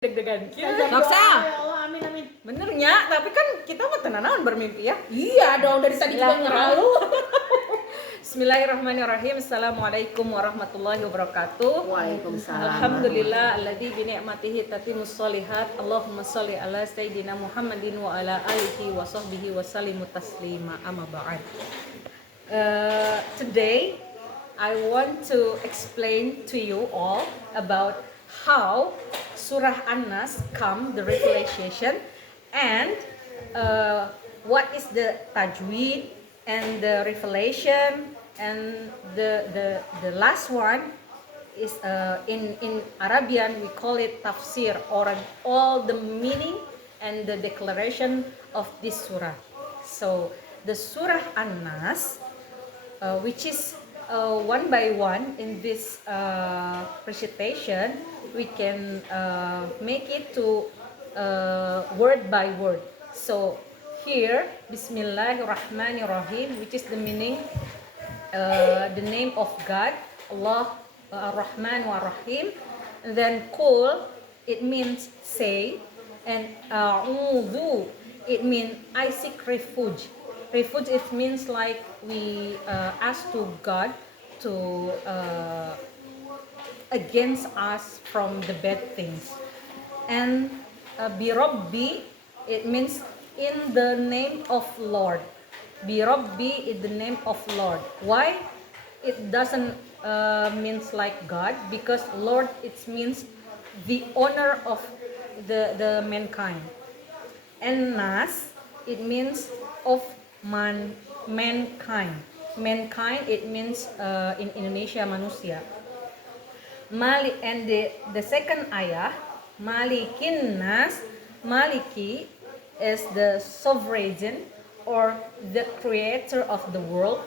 Deg-degan. Maksa. Amin amin. Benernya, tapi kan kita mah tenanan bermimpi ya. Iya dong, dari tadi juga ngeralu. Bismillahirrahmanirrahim. Assalamualaikum warahmatullahi wabarakatuh. Waalaikumsalam. Alhamdulillah alladzi bi ni'matihi tatimmus sholihat. Allahumma sholli ala sayyidina Muhammadin wa ala alihi wa sahbihi wa sallimu taslima. Amma ba'd. Today I want to explain to you all about how Surah An-Nas come, the revelation, and what is the tajweed and the revelation, and the last one is in Arabian we call it tafsir, or all the meaning and the declaration of this surah. So the Surah An-Nas, which is one by one in this recitation, we can make it to word by word. So here, Bismillahirrahmanirrahim, which is the meaning, the name of God, Allah, Ar-Rahman wa Rahim. And then Qul, it means say, and A'udhu, it means I seek refuge. Refuge, it means like we ask to God to against us from the bad things. And Birabbi, it means in the name of Lord. Birabbi is the name of Lord. Why? It doesn't means like God, because Lord, it means the owner of the mankind. And Nas, it means of mankind. Mankind, it means in Indonesia manusia. And the second ayah, Malikin Nas, Maliki is the sovereign or the creator of the world,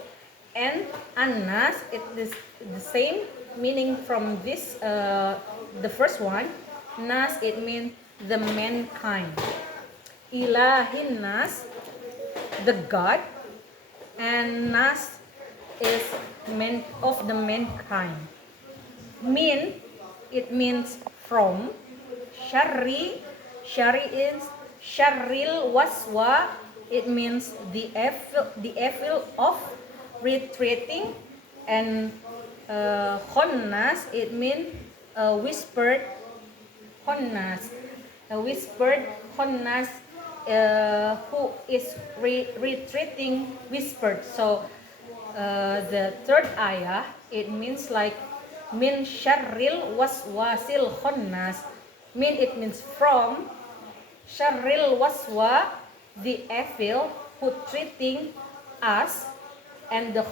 and An-Nas, it is the same meaning from this the first one. Nas, it means the mankind. Ilahin Nas, the God, and Nas is man of the mankind. Min, it means from. Syarri is syarril waswa, it means the evil of retreating. And khonnas, it means whispered khonnas, whispered khonnas, who is retreating, whispered. So the third ayah, it means like min syarril waswasil khonnas. Min, it means from. Syarril waswa, the evil who treating us. And the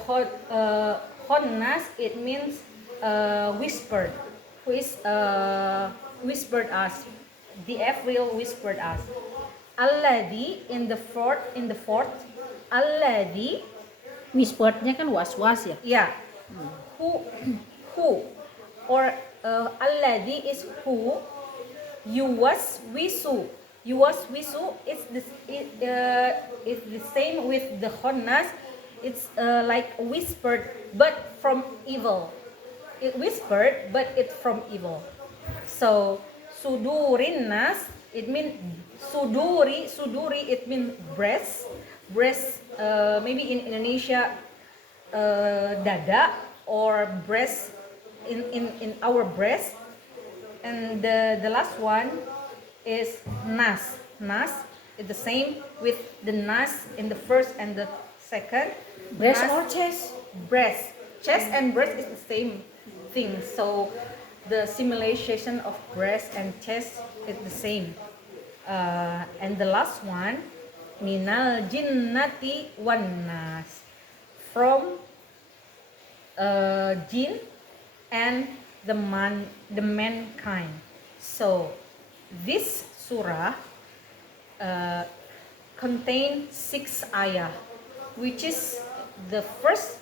khonnas, it means whispered, who is whispered us. The evil whispered us. Alladhi, in the fourth, alladhi, Whisperednya kan was-was ya. yeah, who, or alladhi is who. Yuwaswisu it's the same with the khonnas. It's like whispered but from evil. It whispered but it's from evil. So sudurin nas, it means suduri it means breast, maybe in Indonesia dada, or breast, in our breast. And the last one is nas is the same with the nas in the first and the second. Breast Nas, or chest? chest and breast is the same thing. So the simulation of breast and chest is the same. And the last one, minal jinnati wan nas, from jinn and the mankind. So this surah contains 6 ayah, which is the first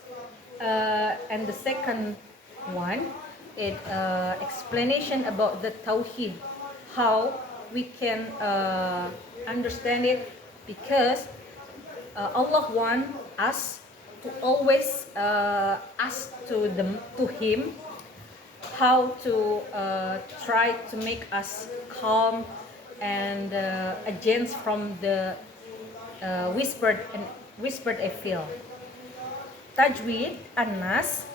and the second one. It explanation about the tawhid, how we can understand it, because Allah want us to always ask to Him how to try to make us calm and against from the whispered I feel. Tajwid An-Nas.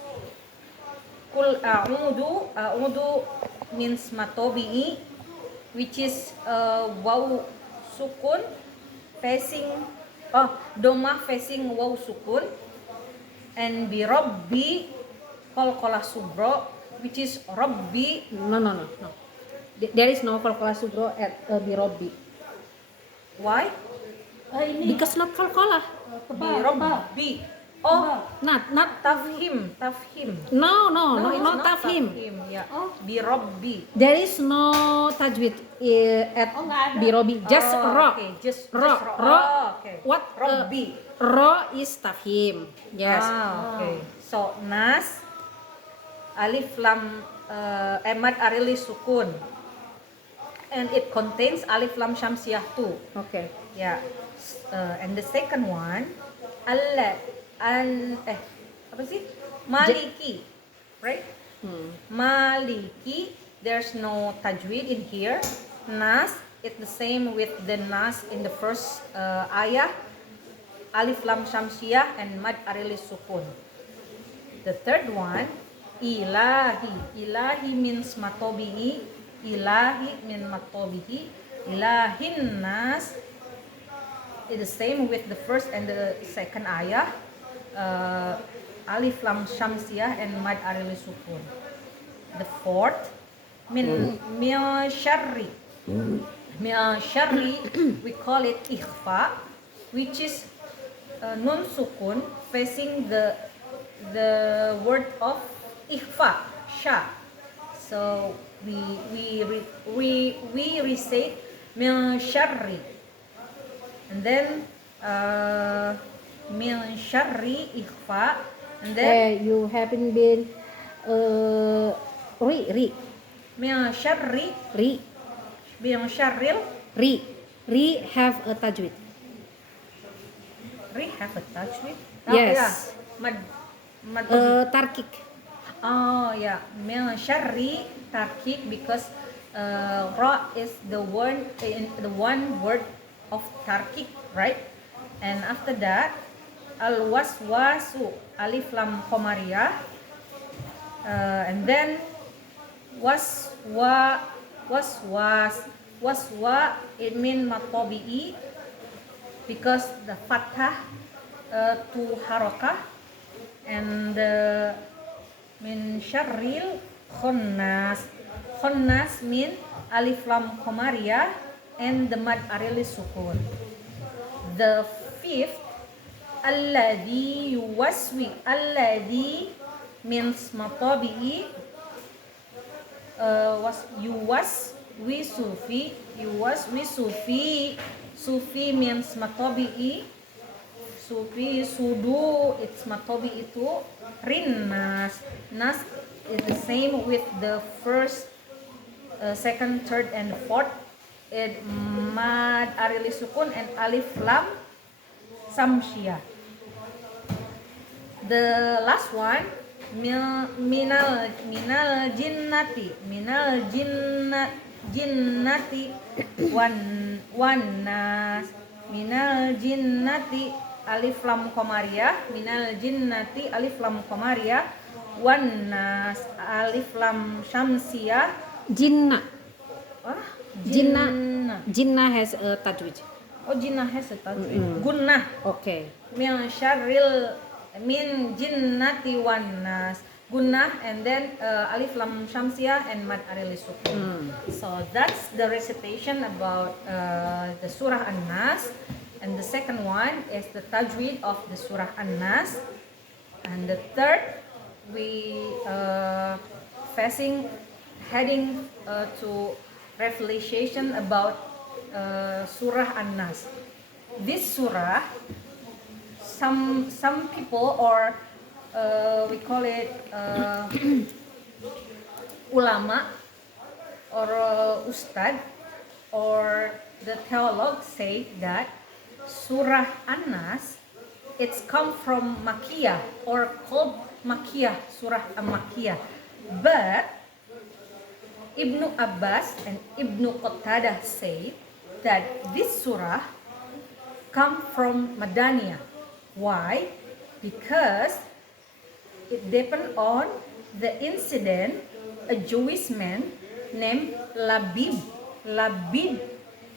Kul a'udu means matobi'i, which is waw sukun facing doma facing waw sukun, and bi rabbi qalqalah subro, which is rabbi. No. There is no qalqalah subro at birobi. Why? Because not qalqalah. Bi rabbi. Oh, Not tafhim. No, it's not not tafhim. Yeah. Bi rabbi. There is no tajwid at birobi. Just ro. Okay, just Ro. Okay. What? Rabbi. Ro is tafhim. Yes. Okay. So nas alif lam mad arili sukun, and it contains alif lam syamsiah too. Okay. Yeah. And the second one apa sih? Maliki. Right? Maliki, there's no tajwid in here. Nas, it's the same with the nas in the first ayah. Alif lam syamsiah and mad arili sukun. The third one, ilahi. Ilahi means matobihi. Ilahi means matobihi. Ilahin nas, it's the same with the first and the second ayah. Alif lam syamsiah and mad arili sukun. The fourth, min syarri. Min syarri, we call it ikhfa, which is nun sukun facing the word of ikhfa, sha. So we recite min syarri, and then min syarri ikhfa, and then You haven't been ri min syarri min syarril. Ri have a tajwid. Ri have a tajwid. Yes. Yeah. Mad Tarkik. Oh yeah, min syarri tarkik, because ra is the one word of tarkik, right? And after that, al waswasu alif lam qamariyah, and then waswa it mean matobi'i, because the fathah to harakah, and min syarril khonnas mean alif lam qamariyah and the mad arili sukun. The fifth, alladhi yuwaswi. Alladhi means matabi'i. Sufi means matabi'i. Sufi sudu, it's matabi'i itu. Rinnas, nas is the same with the first, second, third, and fourth. It mad arili sukun and alif lam samsiah. The last one, minal jinnati wan nas. Minal jinnati alif lam qamariyah, minal jinnati alif lam qamariyah, wan nas alif lam syamsiah. Jinnah. Jinnah. Jinnah has a tajwid. Oh, jinnah has a tajwid. Gunnah. Okay. Min syarril min jinnati wan nas. Gunnah, and then alif lam syamsiah and mad arili sukun. So that's the recitation about the surah An-Nas. And the second one is the tajwid of the surah An-Nas. And the third, we heading to revelation about surah An-Nas. This surah, some people, or we call it ulama or ustad or the theologue say that surah An-Nas, it's come from Makkiyah or called Makkiyah, surah Makkiyah, but Ibnu Abbas and Ibnu Qatadah say that this surah come from Madaniyah. Why? Because it depend on the incident a Jewish man named Labid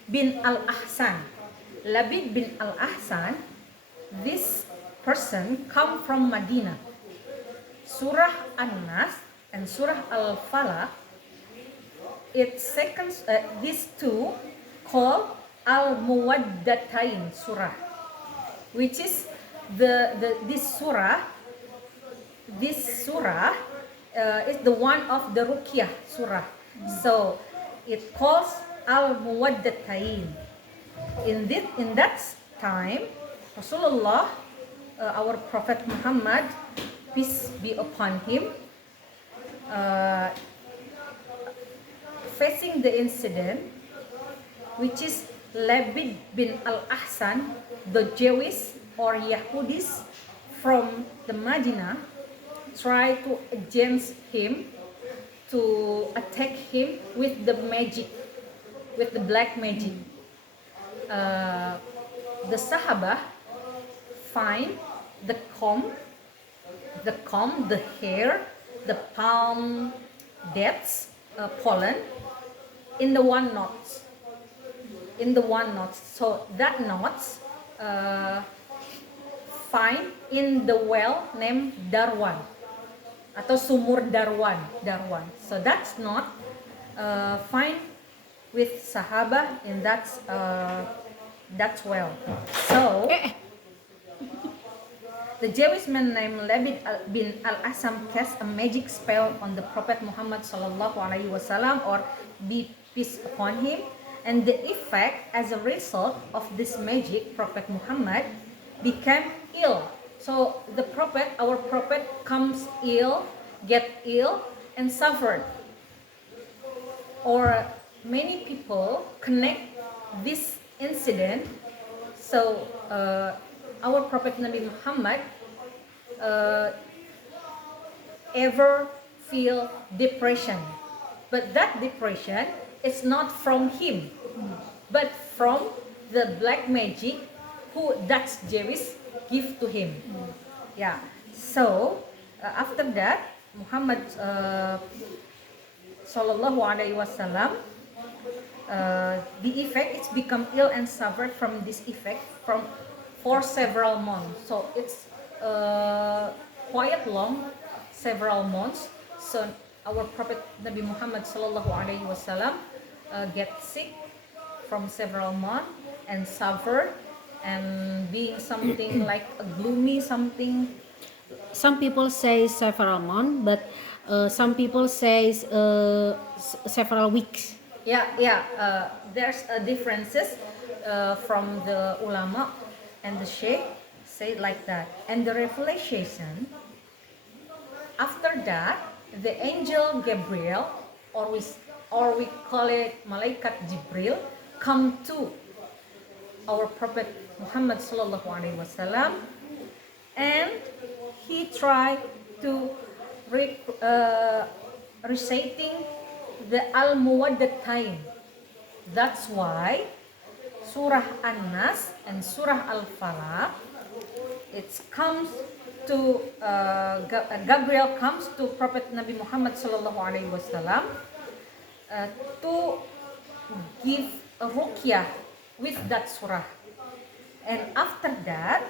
bin Al-Ahsan. Labid bin Al-Ahsan, this person come from Medina. Surah An-Nas and Surah Al-Falaq, these two called Al-Muwaddatain Surah, which is this surah is the one of the Ruqyah surah. So it calls Al-Muwaddatain. In that time, Rasulullah, our Prophet Muhammad, peace be upon him, facing the incident, which is Labid bin Al-Ahsan, the Jewish or Yahudis from the Medina, try to against him, to attack him with the magic, with the black magic. The Sahaba find the comb, the hair, the palm dates, pollen in the one knot. So that knots find in the well named Darwan atau sumur Darwan. So that's not find with Sahaba in that well. So the Jewish man named Labid bin Al-Asam cast a magic spell on the Prophet Muhammad sallallahu alaihi wasallam, or be peace upon him, and the effect as a result of this magic, Prophet Muhammad became ill. So the Prophet, our Prophet, get ill and suffered. Or many people connect this incident. So our Prophet Nabi Muhammad ever feel depression, but that depression is not from him, but from the black magic who that Jewish give to him. Yeah. So after that, Muhammad sallallahu alaihi wasallam, the effect, it's become ill and suffered from this effect for several months. So it's quite long, several months. So our Prophet Nabi Muhammad sallallahu alaihi wasallam get sick from several months and suffered and being something like a gloomy something. Some people say several months, but some people say several weeks. There's differences from the ulama and the sheikh say like that. And the revelation, after that, the angel Gabriel, or we call it Malaikat Jibril, come to our Prophet Muhammad sallallahu alaihi wasallam, and he tried to reciting the Al-Muwaddatain. That's why Surah An-Nas and Surah Al-Falaq, it comes to Gabriel comes to Prophet Nabi Muhammad sallallahu alaihi wasallam to give a ruqyah with that surah. And after that,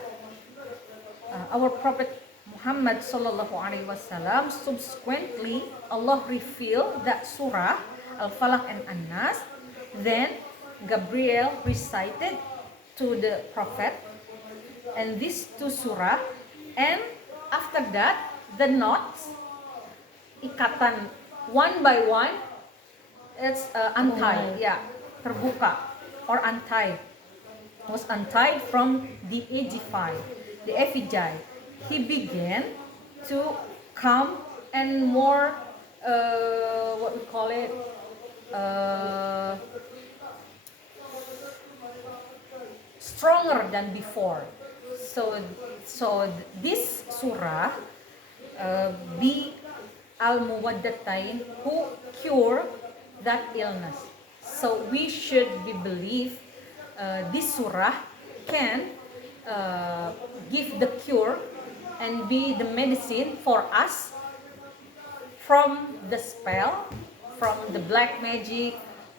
our Prophet Muhammad sallallahu alaihi wasallam, subsequently Allah revealed that surah Al-Falaq and An-Nas. Then Gabriel recited to the Prophet and these two surah, and after that the knots, ikatan, one by one, it's untied, terbuka or untied, was untied from the effigy. He began to come and more, what we call it, stronger than before. So this surah, the Al-Muwaddatain, who cure that illness. So we should be believe this surah can give the cure and be the medicine for us from the spell, from the black magic,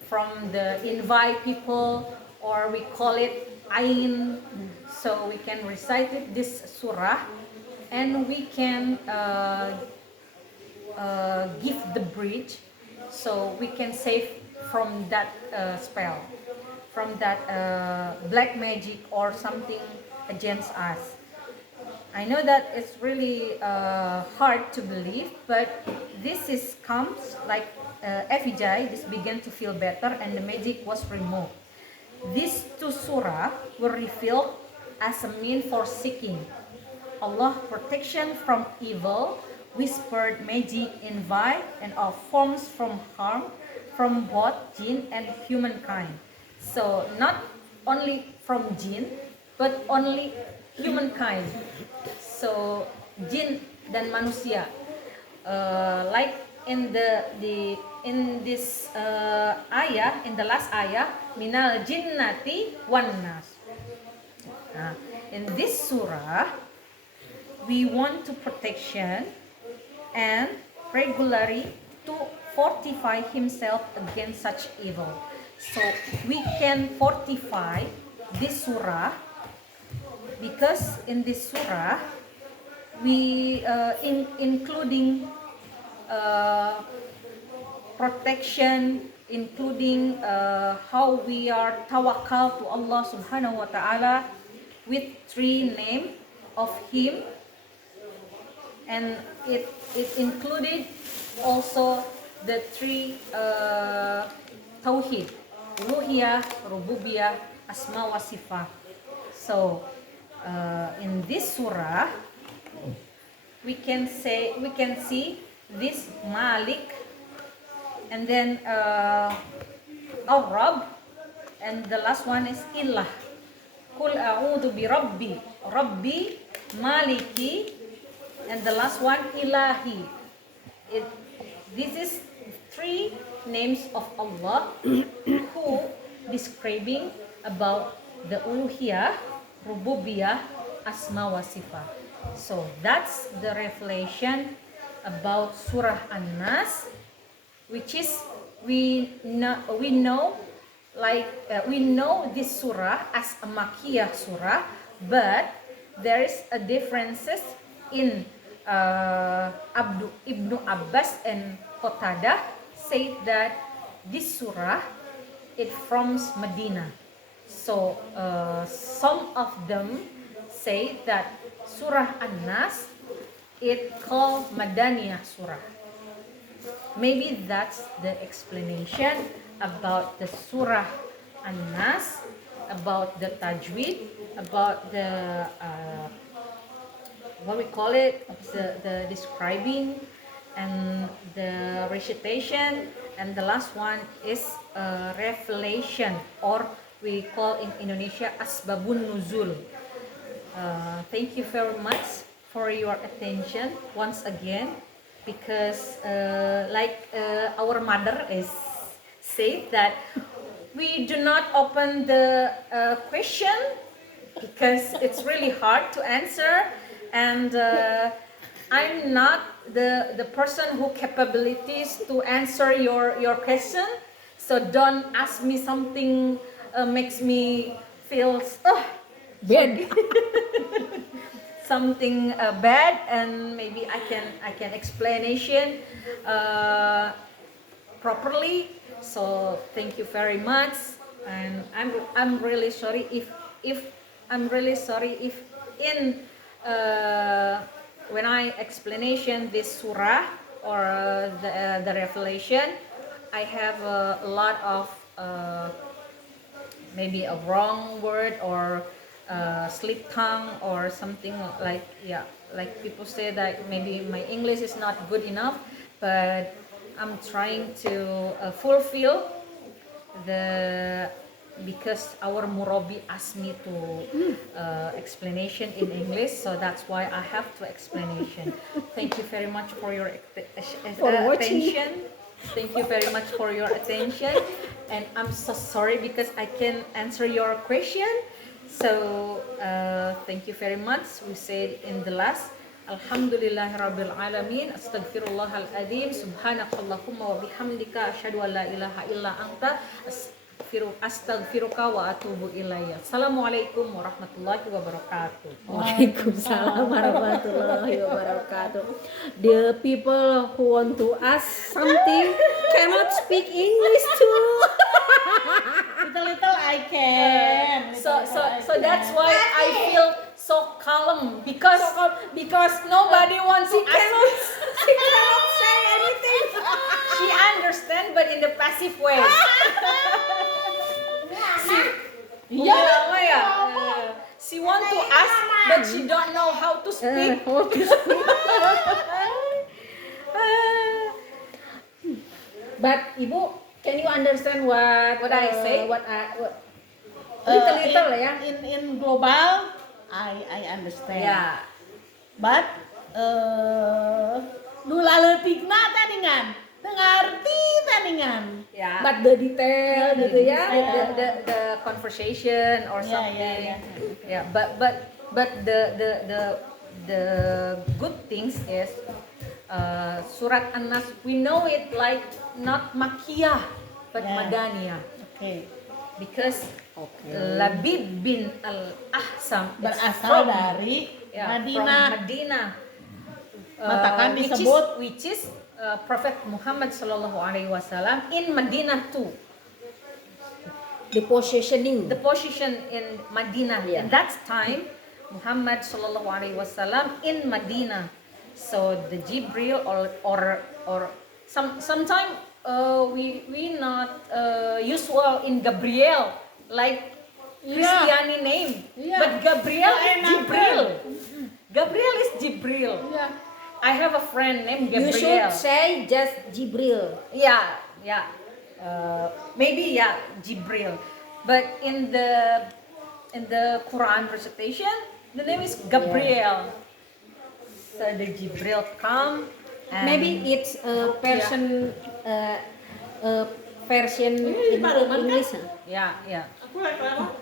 from the invite people, or we call it ain. So we can recite it, this surah, and we can give the bridge, so we can save from that spell, from that black magic or something against us. I know that it's really hard to believe, but this is comes like Evijay just began to feel better and the magic was removed. These two surah were revealed as a mean for seeking Allah protection from evil, whispered magic, invite, and all forms from harm from both jinn and humankind. So not only from jinn, but only humankind. So jin dan manusia. Like in in this ayah, in the last ayah, minal jinnati wan nas. In this surah, we want to protection and regularly to fortify himself against such evil. So we can fortify this surah because in this surah we including protection, including how we are tawakal to Allah subhanahu wa ta'ala with 3 names of him, and it included also the 3 tauhid, uluhiyah, rububiyah, asma wa sifat. So in this surah we can see this Malik, and then Ar-Rabb, and the last one is Ilah. Kul a'udhu bi Rabbi Maliki, and the last one Ilahi. This is 3 names of Allah who describing about the uluhiyah, rububiyah, asma wa sifat. So that's the revelation about Surah An-Nas, which is we know this surah as a Makkiyah surah, but there is a differences in Ibnu Abbas and Qatadah say that this surah it from Medina. So some of them say that Surah An-Nas it called Madaniyah surah. Maybe that's the explanation about the Surah An-Nas, about the tajweed, about the what we call it, the describing and the recitation, and the last one is revelation, or we call in Indonesia asbabun nuzul. Thank you very much for your attention once again, because our mother is said that we do not open the question because it's really hard to answer, and I'm not the person who capabilities to answer your question, so don't ask me something makes me feel Bad. something bad, and maybe I can explanation properly. So thank you very much, and I'm really sorry if in when I explanation this surah or the revelation, I have a lot of maybe a wrong word or slip tongue or something like people say that maybe my English is not good enough, but I'm trying to fulfill the because our Murabi asked me to explanation in English, so that's why I have to explanation. Thank you very much for your For watching. attention. Thank you very much for your attention, and I'm so sorry because I can answer your question. So thank you very much. We said in the last, Alhamdulillahirabbil alamin, Astaghfirullahal adzim, Subhanakallahumma wa bihamdika, asyhadu an la ilaha illa anta, astaghfiruka wa atubu ilayya. Assalamualaikum warahmatullahi wabarakatuh. Waalaikumsalam warahmatullahi wabarakatuh. The people who want to ask something cannot speak English too. Little I can. So that's why I feel so calm because nobody wants to ask. She cannot say anything. She understand but in the passive way. Yeah, Maya. She want to ask but she don't know how to speak. But Ibu, can you understand what I say? Little ya. In global, I understand. Yeah. But nula leutikna taningan, teu ngarti taningan. Yeah. But the detail gitu ya. The conversation or Yeah, something. yeah. But the good things is surat An-Nas, we know it like not Makkiyah but Yeah. Madaniyah Okay. because Labib bin Al-Ahsam it's Berasal dari Madinah. from Madinah. Matakan disebut which is Prophet Muhammad Sallallahu Alaihi Wasallam in Madinah too. The positioning. The position in Madinah. Yeah. And that time Muhammad Sallallahu Alaihi Wasallam in Madinah. So the Jibril or sometime we not usual in Gabriel like Christiani name, Yeah. but Gabriel is Yeah, Jibril. Gabriel is Jibril. Yeah. I have a friend named You should Gabriel. say just Jibril. Yeah. Maybe Jibril. But in the Quran recitation, the name is Gabriel. So the Jibril come. And Maybe it's a version version in Ini Pak Ruman kan? English. Yeah. Aku like lama.